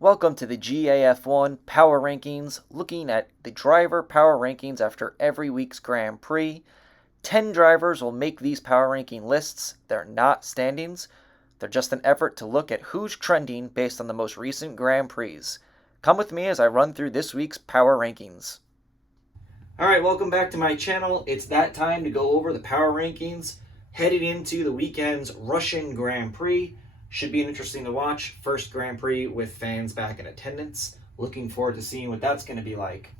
Welcome to the GAF1 Power Rankings, looking at the driver power rankings after every week's Grand Prix. 10 drivers will make these power ranking lists. They're not standings. They're just an effort to look at who's trending based on the most recent Grand Prix. Come with me as I run through this week's power rankings. Alright, welcome back to my channel. It's that time to go over the power rankings headed into the weekend's Russian Grand Prix. Should be interesting to watch. First Grand Prix with fans back in attendance. Looking forward to seeing what that's going to be like.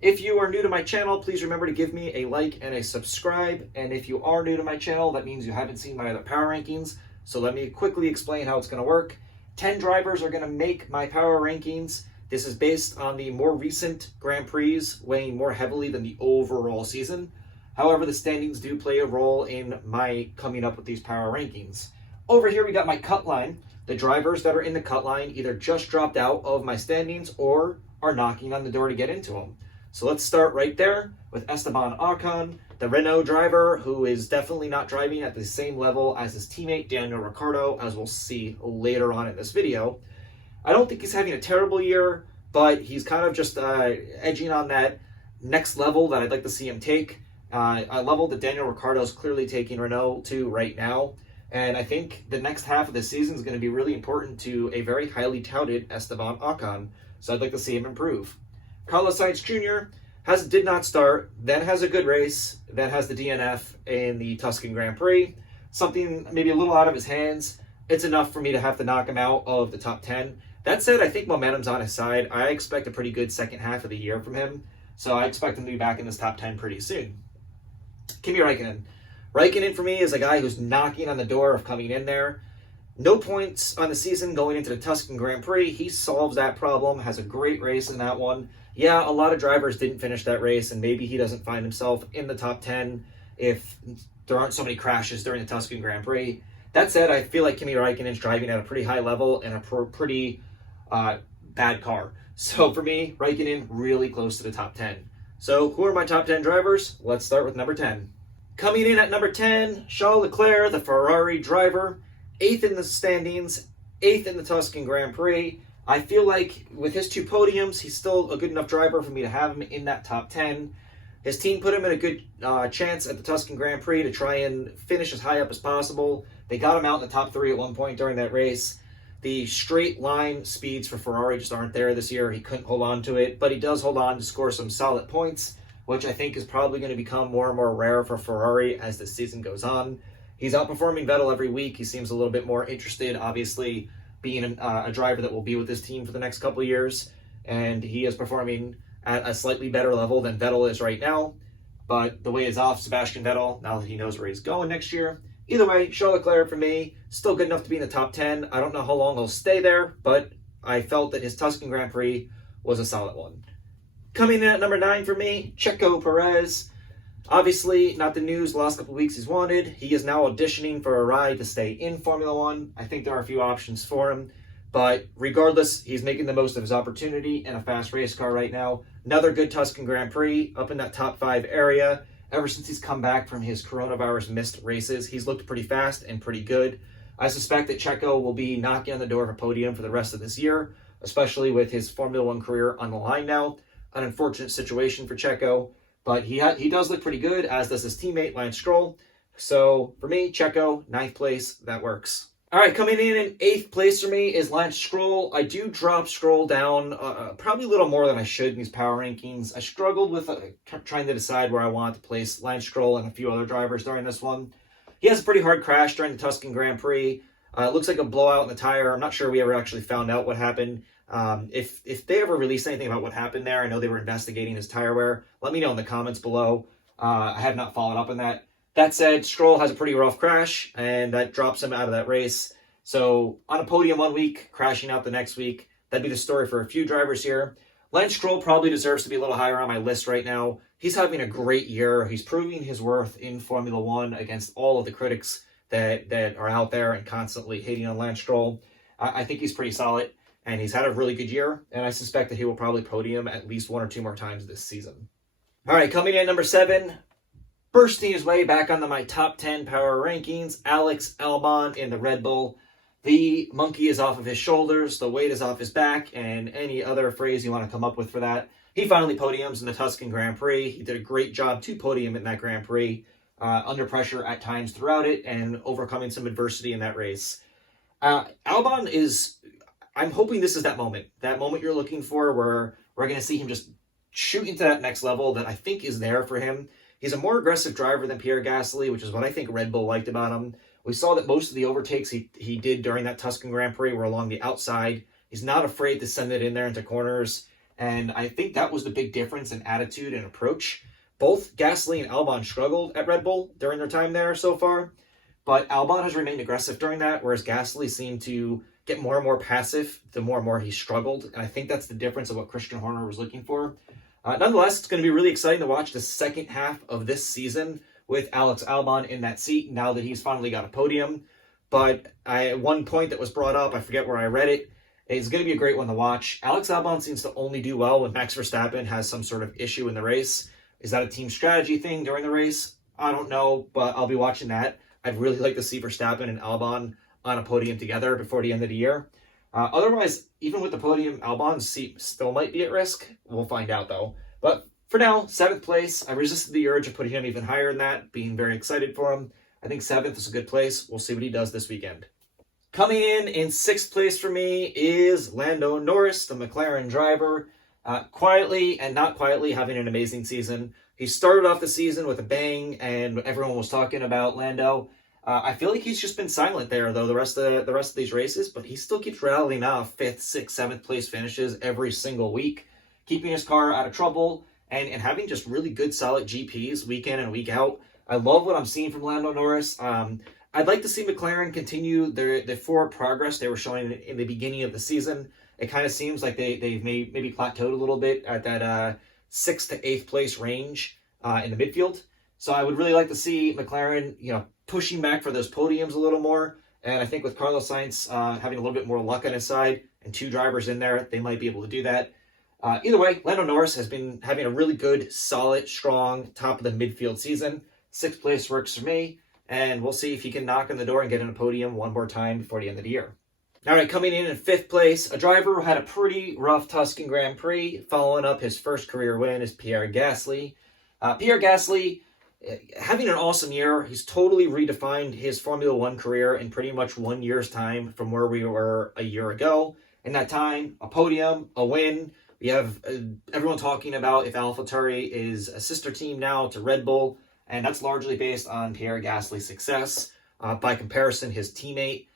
If you are new to my channel, please remember to give me a like and a subscribe. And if you are new to my channel, that means you haven't seen my other power rankings. So let me quickly explain how it's going to work. 10 drivers are going to make my power rankings. This is based on the more recent Grand Prix, weighing more heavily than the overall season. However, the standings do play a role in my coming up with these power rankings. Over here, we got my cut line. The drivers that are in the cut line either just dropped out of my standings or are knocking on the door to get into them. So let's start right there with Esteban Ocon, the Renault driver, who is definitely not driving at the same level as his teammate Daniel Ricciardo, as we'll see later on in this video. I don't think he's having a terrible year, but he's kind of just edging on that next level that I'd like to see him take. A level that Daniel Ricciardo is clearly taking Renault to right now. And I think the next half of the season is going to be really important to a very highly touted Esteban Ocon. So I'd like to see him improve. Carlos Sainz Jr. did not start, then has a good race, then has the DNF in the Tuscan Grand Prix. Something maybe a little out of his hands. It's enough for me to have to knock him out of the top 10. That said, I think momentum's on his side. I expect a pretty good second half of the year from him. So I expect him to be back in this top 10 pretty soon. Kimi Räikkönen. Räikkönen for me is a guy who's knocking on the door of coming in there. No points on the season going into the Tuscan Grand Prix. He solves that problem, has a great race in that one. Yeah, a lot of drivers didn't finish that race, and maybe he doesn't find himself in the top 10 if there aren't so many crashes during the Tuscan Grand Prix. That said, I feel like Kimi Räikkönen's driving at a pretty high level and a pretty bad car. So for me, Räikkönen really close to the top 10. So who are my top 10 drivers? Let's start with number 10. Coming in at number 10, Charles Leclerc, the Ferrari driver, 8th in the standings, 8th in the Tuscan Grand Prix. I feel like with his 2 podiums, he's still a good enough driver for me to have him in that top 10. His team put him in a good chance at the Tuscan Grand Prix to try and finish as high up as possible. They got him out in the top 3 at one point during that race. The straight line speeds for Ferrari just aren't there this year. He couldn't hold on to it, but he does hold on to score some solid points, which I think is probably going to become more and more rare for Ferrari as the season goes on. He's outperforming Vettel every week. He seems a little bit more interested, obviously, being a driver that will be with this team for the next couple of years. And he is performing at a slightly better level than Vettel is right now. But the way is off Sebastian Vettel, now that he knows where he's going next year. Either way, Charles Leclerc for me, still good enough to be in the top 10. I don't know how long he'll stay there, but I felt that his Tuscan Grand Prix was a solid one. Coming in at number 9 for me, Checo Perez. Obviously, not the news the last couple of weeks he's wanted. He is now auditioning for a ride to stay in Formula One. I think there are a few options for him. But regardless, he's making the most of his opportunity in a fast race car right now. Another good Tuscan Grand Prix, up in that top 5 area. Ever since he's come back from his coronavirus missed races, he's looked pretty fast and pretty good. I suspect that Checo will be knocking on the door of a podium for the rest of this year, especially with his Formula One career on the line now. An unfortunate situation for Checo, but he does look pretty good, as does his teammate Lance Stroll. So for me, Checo, 9th place, that works. All right, coming in 8th place for me is Lance Stroll. I do drop Stroll down probably a little more than I should in these power rankings. I struggled with trying to decide where I want to place Lance Stroll and a few other drivers during this one. He has a pretty hard crash during the Tuscan Grand Prix. It looks like a blowout in the tire. I'm not sure we ever actually found out what happened. If they ever released anything about what happened there, I know they were investigating his tire wear. Let me know in the comments below. I have not followed up on that. That said, Stroll has a pretty rough crash, and that drops him out of that race. So on a podium one week, crashing out the next week, that'd be the story for a few drivers here. Lance Stroll probably deserves to be a little higher on my list right now. He's having a great year. He's proving his worth in Formula One against all of the critics that are out there and constantly hating on Lance Stroll. I think he's pretty solid. And he's had a really good year, and I suspect that he will probably podium at least 1 or 2 more times this season. All right, coming in at number 7, bursting his way back onto my top 10 power rankings, Alex Albon in the Red Bull. The monkey is off of his shoulders, the weight is off his back, and any other phrase you want to come up with for that. He finally podiums in the Tuscan Grand Prix. He did a great job to podium in that Grand Prix, under pressure at times throughout it, and overcoming some adversity in that race. Albon is, I'm hoping this is that moment you're looking for where we're going to see him just shoot into that next level that I think is there for him. He's a more aggressive driver than Pierre Gasly, which is what I think Red Bull liked about him. We saw that most of the overtakes he did during that Tuscan Grand Prix were along the outside. He's not afraid to send it in there into corners. And I think that was the big difference in attitude and approach. Both Gasly and Albon struggled at Red Bull during their time there so far. But Albon has remained aggressive during that, whereas Gasly seemed to get more and more passive the more and more he struggled. And I think that's the difference of what Christian Horner was looking for. Nonetheless, it's going to be really exciting to watch the second half of this season with Alex Albon in that seat now that he's finally got a podium. But one point that was brought up, I forget where I read it, is going to be a great one to watch. Alex Albon seems to only do well when Max Verstappen has some sort of issue in the race. Is that a team strategy thing during the race? I don't know, but I'll be watching that. I'd really like to see Verstappen and Albon on a podium together before the end of the year. Otherwise, even with the podium, Albon's seat still might be at risk. We'll find out, though. But for now, 7th place. I resisted the urge of putting him even higher than that, being very excited for him. I think 7th is a good place. We'll see what he does this weekend. Coming in 6th place for me is Lando Norris, the McLaren driver. Quietly and not quietly having an amazing season. He started off the season with a bang, and everyone was talking about Lando. I feel like he's just been silent there, though, the rest of these races, but he still keeps rattling off 5th, 6th, 7th place finishes every single week, keeping his car out of trouble, and having just really good, solid GPs week in and week out. I love what I'm seeing from Lando Norris. I'd like to see McLaren continue the forward progress they were showing in the beginning of the season. It kind of seems like they've maybe plateaued a little bit at that 6th to 8th place range in the midfield. So I would really like to see McLaren, pushing back for those podiums a little more. And I think with Carlos Sainz having a little bit more luck on his side and 2 drivers in there, they might be able to do that. Either way, Lando Norris has been having a really good, solid, strong, top of the midfield season. 6th place works for me, and we'll see if he can knock on the door and get on a podium one more time before the end of the year. All right, coming in 5th place, a driver who had a pretty rough Tuscan Grand Prix, following up his first career win, is Pierre Gasly. Pierre Gasly, having an awesome year. He's totally redefined his Formula One career in pretty much 1 year's time from where we were a year ago. In that time, a podium, a win. We have everyone talking about if AlphaTauri is a sister team now to Red Bull, and that's largely based on Pierre Gasly's success. By comparison, his teammate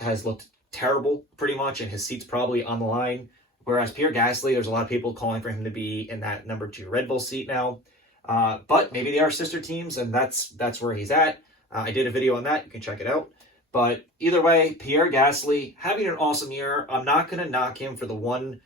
has looked terrible, pretty much, and his seat's probably on the line. Whereas Pierre Gasly, there's a lot of people calling for him to be in that number 2 Red Bull seat now. But maybe they are sister teams, and that's where he's at. I did a video on that. You can check it out. But either way, Pierre Gasly having an awesome year. I'm not going to knock him for the one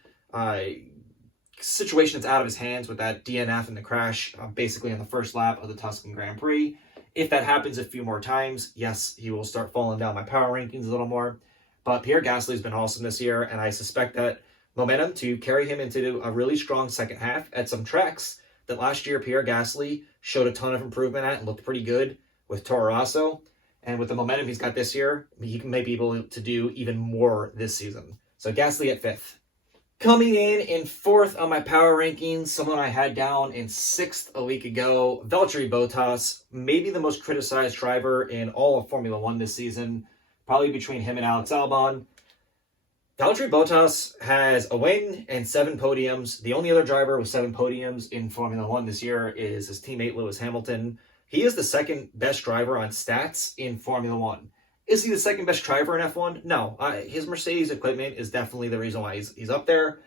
situation that's out of his hands with that DNF and the crash basically on the first lap of the Tuscan Grand Prix. If that happens a few more times, yes, he will start falling down my power rankings a little more. But Pierre Gasly's been awesome this year, and I suspect that momentum to carry him into a really strong second half at some tracks that last year Pierre Gasly showed a ton of improvement at and looked pretty good with Toro Rosso. And with the momentum he's got this year, he may be able to do even more this season. So Gasly at 5th. Coming in 4th on my power rankings, someone I had down in 6th a week ago, Valtteri Bottas, maybe the most criticized driver in all of Formula One this season, probably between him and Alex Albon. Valtteri Bottas has a win and 7 podiums. The only other driver with 7 podiums in Formula One this year is his teammate Lewis Hamilton. He is the second best driver on stats in Formula One. Is he the second best driver in F1? No. His Mercedes equipment is definitely the reason why he's up there.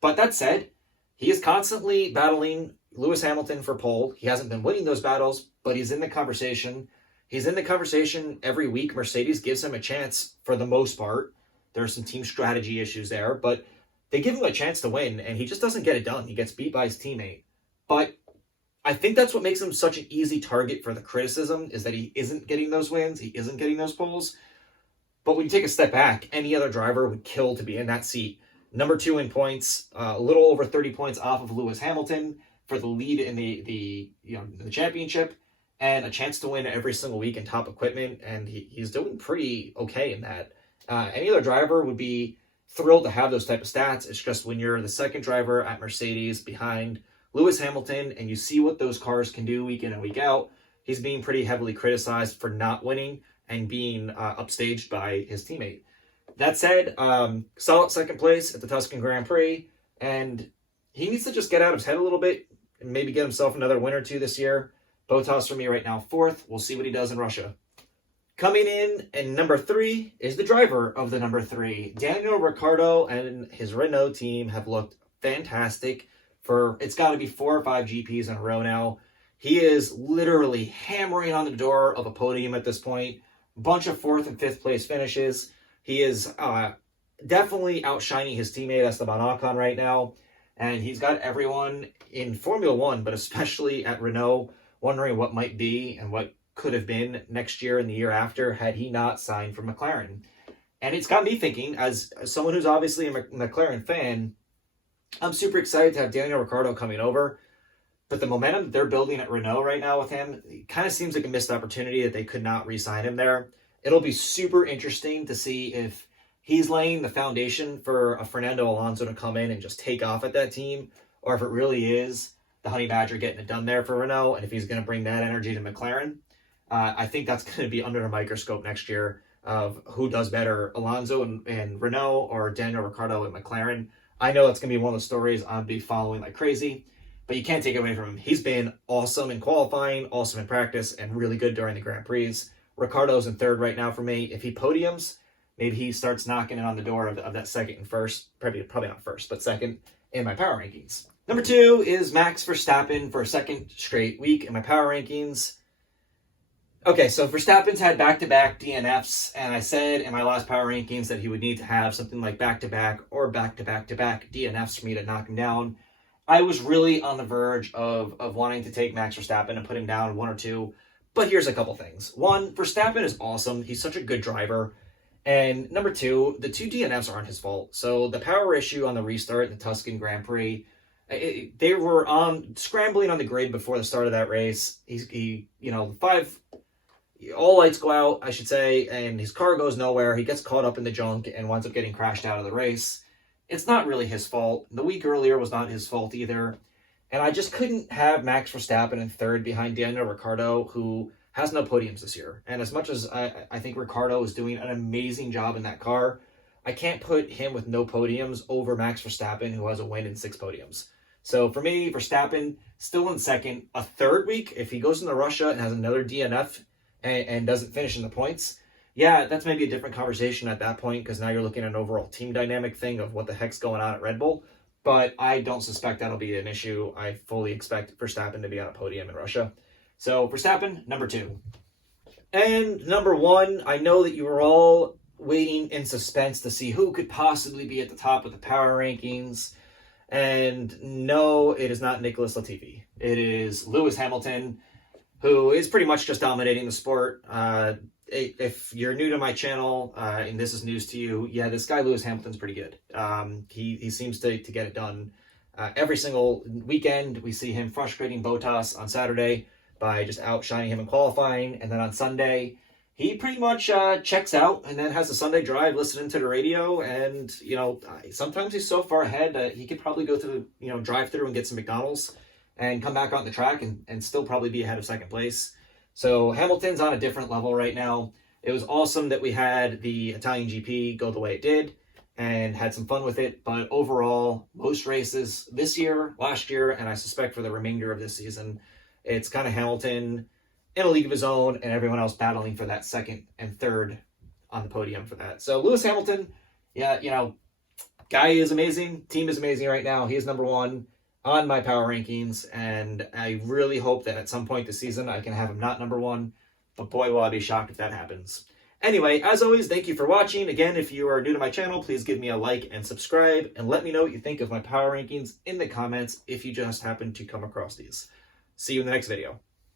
But that said, he is constantly battling Lewis Hamilton for pole. He hasn't been winning those battles, but he's in the conversation. He's in the conversation every week. Mercedes gives him a chance for the most part. There are some team strategy issues there, but they give him a chance to win, and he just doesn't get it done. He gets beat by his teammate. But I think that's what makes him such an easy target for the criticism, is that he isn't getting those wins, he isn't getting those poles. But when you take a step back, any other driver would kill to be in that seat. Number 2 in points, a little over 30 points off of Lewis Hamilton for the lead in the championship, and a chance to win every single week in top equipment, and he's doing pretty okay in that. Any other driver would be thrilled to have those type of stats. It's just when you're the second driver at Mercedes behind Lewis Hamilton and you see what those cars can do week in and week out, he's being pretty heavily criticized for not winning and being upstaged by his teammate. That said, solid second place at the Tuscan Grand Prix, and he needs to just get out of his head a little bit and maybe get himself another win or two this year. Bottas for me right now, 4th. We'll see what he does in Russia. Coming in, and number 3 is the driver of the number 3. Daniel Ricciardo and his Renault team have looked fantastic for, it's got to be 4 or 5 GPs in a row now. He is literally hammering on the door of a podium at this point. Bunch of 4th and 5th place finishes. He is definitely outshining his teammate Esteban Ocon right now. And he's got everyone in Formula One, but especially at Renault, wondering what might be and what could have been next year and the year after had he not signed for McLaren. And it's got me thinking, as someone who's obviously a McLaren fan, I'm super excited to have Daniel Ricciardo coming over. But the momentum that they're building at Renault right now with him, it kind of seems like a missed opportunity that they could not re-sign him there. It'll be super interesting to see if he's laying the foundation for a Fernando Alonso to come in and just take off at that team, or if it really is the Honey Badger getting it done there for Renault, and if he's going to bring that energy to McLaren. I think that's going to be under a microscope next year of who does better, Alonso and Renault or Daniel Ricciardo and McLaren. I know that's going to be one of the stories I'll be following like crazy, but you can't take it away from him. He's been awesome in qualifying, awesome in practice, and really good during the Grand Prix. Ricciardo's in 3rd right now for me. If he podiums, maybe he starts knocking it on the door of that 2nd and 1st, probably not 1st, but 2nd in my power rankings. Number 2 is Max Verstappen for a 2nd straight week in my power rankings. Okay, so Verstappen's had back-to-back DNFs, and I said in my last power rankings that he would need to have something like back-to-back or back-to-back-to-back DNFs for me to knock him down. I was really on the verge of wanting to take Max Verstappen and put him down 1 or 2, but here's a couple things. 1, Verstappen is awesome. He's such a good driver. And number 2, the 2 DNFs aren't his fault. So the power issue on the restart in the Tuscan Grand Prix, they were scrambling on the grid before the start of that race. All lights go out, I should say, and his car goes nowhere. He gets caught up in the junk and winds up getting crashed out of the race. It's not really his fault. The week earlier was not his fault either. And I just couldn't have Max Verstappen in 3rd behind Daniel Ricciardo, who has no podiums this year. And as much as I think Ricciardo is doing an amazing job in that car, I can't put him with no podiums over Max Verstappen, who has a win and 6 podiums. So for me, Verstappen still in 2nd. A 3rd week, if he goes into Russia and has another DNF and doesn't finish in the points, yeah, that's maybe a different conversation at that point, because now you're looking at an overall team dynamic thing of what the heck's going on at Red Bull. But I don't suspect that'll be an issue. I fully expect Verstappen to be on a podium in Russia. So Verstappen, number 2. And number 1, I know that you were all waiting in suspense to see who could possibly be at the top of the power rankings. And no, it is not Nicholas Latifi. It is Lewis Hamilton, who is pretty much just dominating the sport. If you're new to my channel and this is news to you, yeah, this guy Lewis Hamilton's pretty good. He seems to get it done every single weekend. We see him frustrating Bottas on Saturday by just outshining him in qualifying, and then on Sunday he pretty much checks out and then has a Sunday drive listening to the radio. And sometimes he's so far ahead that he could probably go to the drive through and get some McDonald's and come back on the track and still probably be ahead of 2nd place. So Hamilton's on a different level right now. It was awesome that we had the Italian GP go the way it did and had some fun with it. But overall, most races this year, last year, and I suspect for the remainder of this season, it's kind of Hamilton in a league of his own and everyone else battling for that 2nd and 3rd on the podium for that. So Lewis Hamilton, yeah, guy is amazing. Team is amazing right now. He is number 1 on my power rankings, and I really hope that at some point this season I can have him not number 1, but boy, will I be shocked if that happens. Anyway, as always, thank you for watching. Again, if you are new to my channel, please give me a like and subscribe, and let me know what you think of my power rankings in the comments if you just happen to come across these. See you in the next video.